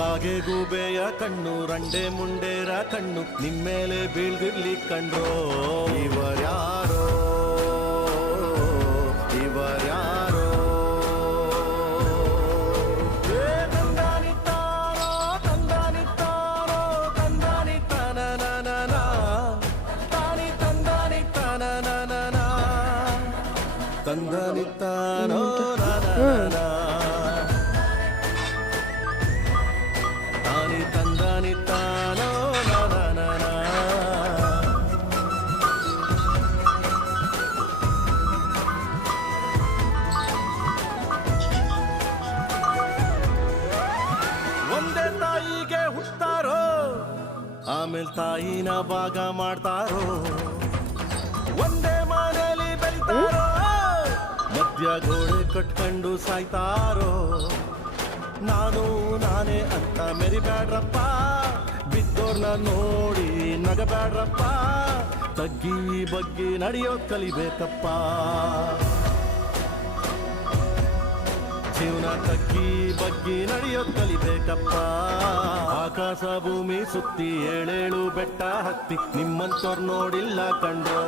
ಕಾಗೆ ಗೂಬೆಯ ಕಣ್ಣು ರಂಡೆ ಮುಂಡೇರ ಕಣ್ಣು ನಿಮ್ಮೇಲೆ ಬೀಳ್ದಿರ್ಲಿ ಕಂಡ್ರೋ ಇವರ್ಯಾರೋ ಇವರ್ಯಾರೋ ತಂದಾನಿತ್ತಾರೋ ತಂದಾನಿತ್ತಾರೋ ತಂದಾನಿ ತನನನ ತಾನಿ ತಂದಾನಿ ತನನನ ತಂದಾನಿತ್ತಾನೋ ನನನ ತಂದಾನಿತ್ತಾನೋ ನನನ ಒಂದೇ ತಾಯಿಗೆ ಹುಟ್ಟಾರೋ ಆಮೇಲೆ ತಾಯಿನ ಭಾಗ ಮಾಡ್ತಾರೋ ಒಂದೇ ಮನೆಯಲ್ಲಿ ಬೆಳಿತಾರೋ ಮಧ್ಯ ಗೋಡೆ ಕಟ್ಕೊಂಡು ಸಾಯ್ತಾರೋ ನಾನು ನಾನೇ ಅಂತ ಮೆರಿಬ್ಯಾಡ್ರಪ್ಪ ಬಿದ್ದೋರ್ನ ನೋಡಿ ನಗಬ್ಯಾಡ್ರಪ್ಪ ತಗ್ಗಿ ಬಗ್ಗಿ ನಡೆಯೋದ್ ಕಲಿಬೇಕಪ್ಪ ಜೀವನ ತಗ್ಗಿ ಬಗ್ಗಿ ನಡೆಯೋದ್ ಕಲಿಬೇಕಪ್ಪ ಆಕಾಶ ಭೂಮಿ ಸುತ್ತಿ ಏಳೇಳು ಬೆಟ್ಟ ಹತ್ತಿ ನಿಮ್ಮಂತವ್ರು ನೋಡಿಲ್ಲ ಕಂಡ್ರೋ